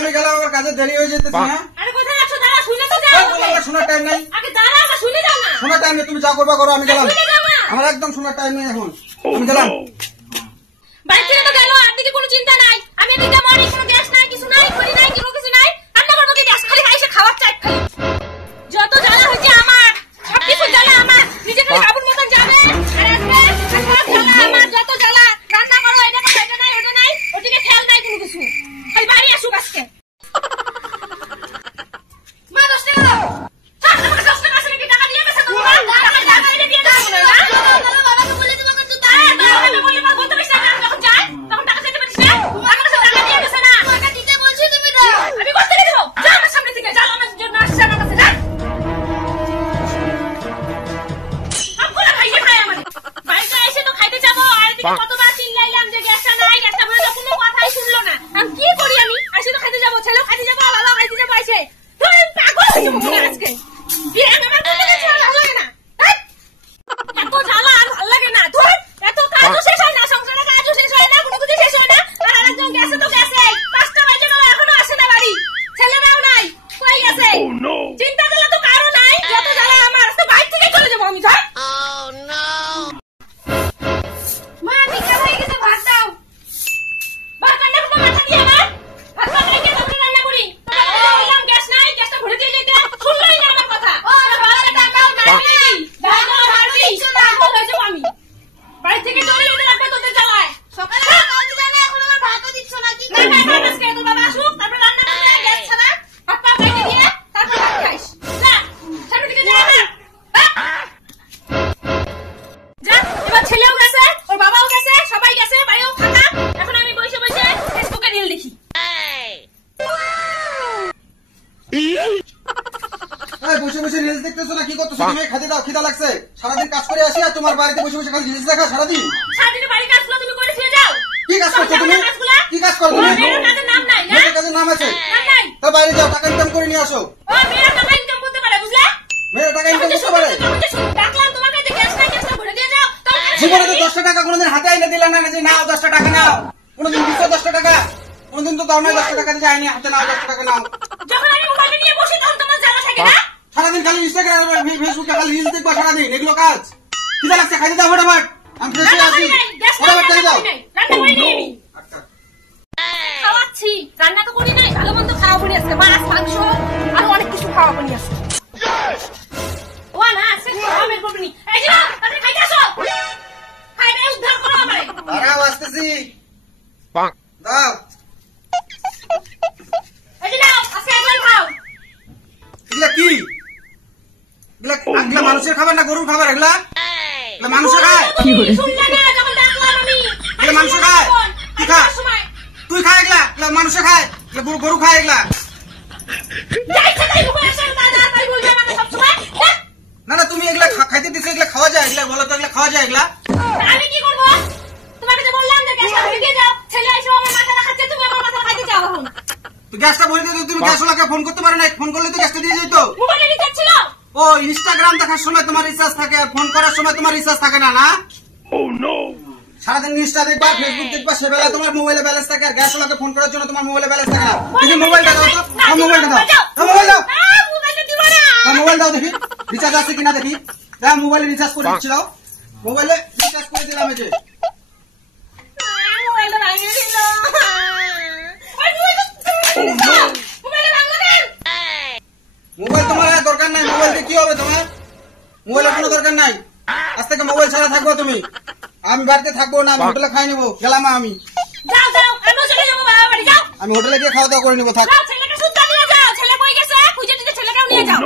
আমি গেলাম, আমার কাজে দেরি হয়ে যেতেছে। হ্যাঁ আরে কোথায় আছো? দাঁড়া, শুনে তো যাও। আমার শোনার টাইম নাই। আগে দাঁড়া, আমার শুনে যাও না। শোনার টাইম নেই, তুমি যা করবা করো, আমি গেলাম। শুনে যাও না। আমার একদম শোনার টাইম নেই এখন, আমি গেলাম। বাড়ি থেকে তো গেল, আর দিকে কোনো চিন্তা নাই। আমি এদিকে মরি, কোনো গ্যাস নাই, কিছু নাই, খড়ি নাই, কিছু নাই। রান্না করবো কি? গ্যাস খালি খাইছে, খাবার চাই খালি। যত জ্বালা হয়েছে আমার, সবকিছু জ্বালা আমার। নিজে খালি কাবুর মতন যাবে, আর আসবে, সব জ্বালা আমার। যত জ্বালা, রান্না করো, এটা করো, এটা নাই, ওটা নাই, ওদিকে খেয়াল নাই কোনো কিছু। খালি বাড়ি আসুক আজকে। মা 10 টাকা দাও। আমাকে 10 টাকা আসলে কি টাকা দিয়ে গেছে তোমার? টাকা টাকা এটা দিয়ে দাও না। বাবাকে বলে দেবো কিন্তু তাই। বাবাকে বললে মা বলতে পারছিস না, যখন যায় তখন টাকা দিতে পারছিস না। আমার কাছে টাকা দিয়ে গেছে না। টাকা দিতে বলছি তুমি দাও। আমি কত টাকা দেবো? যা আমার সামনে থেকে, যা আমার জন্য আসছে আমার কাছে, যা। আপনা খাইতে খাই আমার। বাড়িতে এসে তো খাইতে যাবো, আর এদিকে কতবার চিল্লাইলাম যে গ্যাসটা নাই, গ্যাসটা ভরে দাও, কোনো কথাই শুনলো না। আমি কি করি? আমি এসে তো খাইতে যাবো, ছেলেও খাইতে যাবো, বাবাও খাইতে যাবো। এসে তুই পাগল হয়ে যাবো আজকে। বিয়ে আমার কোনো কিছু ভালো লাগে না। এত জ্বালা আর ভালো লাগে না। ধর, এত কাজও শেষ হয় না, সংসারের কাজও শেষ হয় না, কোনো কিছু শেষ হয় না। আর আরেকজন গেছে তো গেছে, 5টা বাজে গেল, এখনো আসে না বাড়ি। ছেলেরাও নাই, কই গেছে? চিন্তা করলে তো কারো নাই। যত জ্বালা আমার, তো বাইরে থেকে চলে যাবো আমি। ধর, মা বিকেল হয়ে গেছে, ভাত দাও। ভাত রান্না করতে মাথা দিয়ে আমার। ভাত খাই গিয়ে তারপরে রান্না করি। বললাম গ্যাস নাই, গ্যাসটা ভরে দিয়ে যেতে, শুনলোই না আমার কথা। বাবারে টাকাও নাই, টাকাও মারবি, পাগল হয়ে যাবো আমি। বাড়ি থেকে চলে যেতে লাগবে তোদের জ্বালায়। সকালে কাজ দিলে না, এখন আমার ভাতও দিচ্ছ না। কি না না না, আজকে তোর বাবা আসুক, তারপরে রান্না করতে, গ্যাস ছাড়া হাত পা কেটে দিয়ে তারপর ভাত খাইস। যা, সামনে দিকে যা না। যা, এবার ছেলেও গেছে, ওর বাবাও গেছে, সবাই গেছে, বাড়িও ফাঁকা। এখন আমি বসে বসে ফেসবুকে রিল দেখি। বসে বসে রিলস দেখতেছো না? কি করতেছো তুমি? খাতে দাও, খিদা লাগছে। সারাদিন কাজ করে আসি আর তোমার বাড়িতে বসে বসে খালি রিলস দেখা সারাদিন। সারাদিনে বাড়ির কাজগুলো তুমি করে ফিরে যাও। কি কাজ করছো তুমি? কি কাজ করো তুমি? মেয়ের কাজের নাম নাই না? মেয়ের কাজের নাম আছে। নাম নাই। তো বাইরে যাও, টাকা ইনকাম করে নিয়ে আসো। ও মেয়েরা টাকা ইনকাম করতে পারে, বুঝলে? মেয়ের টাকা ইনকাম করতে পারে। ডাকলাম তোমাকে, যে গ্যাস নাই, গ্যাসটা ভরে দিয়ে যাও। জীবনে তো 10 টাকা কোনোদিন হাতে আইনে দিলে না, যে নাও 10 টাকা নাও। কোনোদিন দিছো 10 টাকা? কোনোদিন তো দাও না 10 টাকা দিয়ে যায়নি, হাতে নাও 10 টাকা নাও। যখন আমি মোবাইলটা নিয়ে বসি তখন তোমার জ্বালা থাকে না? সারাদিন খালি ইনস্টাগ্রাম ফেসবুকে খালি রিলস দেখবা সারাদিন, এগুলো কাজ? খিদা লাগছে, খাইতে দাও ফটাফট। আমি ফ্রেশ হয়ে আসি, ফটাফট খাইতে দাও। রান্না করি নি আমি। খাওয়াচ্ছি, রান্না তো করি নাই, ভালো মন্দ খাওয়া পড়ি আজকে, মাছ মাংস আরো অনেক কিছু খাওয়া পড়ি আজকে। ও না, আজকে খাওয়া বের করবি নি। এই যে তাড়াতাড়ি খাইতে আসো, খাইতে উদ্ধার করো আমারে। দাঁড়াও, আসতেছি। দাও। এই যে নাও, আজকে একবার খাও। এগুলা কি? এগুলা মানুষের খাবার না গরুর খাবার? এগুলা মানুষের খায়? শুনলে না যখন ডাকলাম আমি? এগুলা মানুষ খায়? কি খা? তুই খায় এগুলা? এগুলা মানুষ খায়? গরু খায় এগুলা? না না, তুমি এগুলা খাইতে দিছো, এগুলা খাওয়া যায়? এগুলা বলো তো, এগুলা খাওয়া যায় এগুলা? আমি কি করবো? তোমাকে যে বললাম যে গ্যাসটা ভরে দিয়ে যাও, ছেলে এসে আমার মাথা রাখাচ্ছে, তুমি আমার মাথা খাইতে চাও এখন। তো গ্যাসটা ভরে দিয়ে তুমি গ্যাসওয়ালাকে ফোন করতে পারো না? ফোন করলে তো গ্যাসটা দিয়ে যেত। মোবাইলে রিচার্জ ছিল। ও, ইনস্টাগ্রাম দেখার সময় তোমার রিচার্জ থাকে, আর ফোন করার সময় তোমার রিচার্জ থাকে না? না, সারাদিন ইনস্টা দেখবা, ফেসবুক দেখবা, সেবেলা তোমার মোবাইলে ব্যালেন্স থাকে, আর গ্যাসওয়ালাকে ফোন করার জন্য তোমার মোবাইলে ব্যালেন্স থাকে না। তুমি মোবাইলটা দাও তো, মোবাইলটা দাও, মোবাইল দাও, মোবাইল দাও দেখি রিচার্জ আছে কিনা দেখি। দাও, মোবাইলে রিচার্জ করে দিচ্ছি, দাও। মোবাইলে রিচার্জ করে দিলাম। এই যে মোবাইলটা ভাঙিয়ে দিল। মোবাইল তোমার দরকার নাই। মোবাইল দিয়ে কি হবে তোমার? মোবাইলের কোনো দরকার নাই। আজ থেকে মোবাইল ছাড়া থাকবো তুমি। আমি বাড়িতে থাকবো না, আমি হোটেলে খাই নেবো। গেলাম আমি। যাও যাও, আমি চলে যাবো বাবা বাড়ি, যাও। আমি হোটেলে গিয়ে খাওয়া দাওয়া করে নেবো, থাক। ছেলেকে সুদ্ধ নিয়ে যাও, ছেলে কই গেছে? খুঁজে দিতে ছেলেকেও নিয়ে যাও।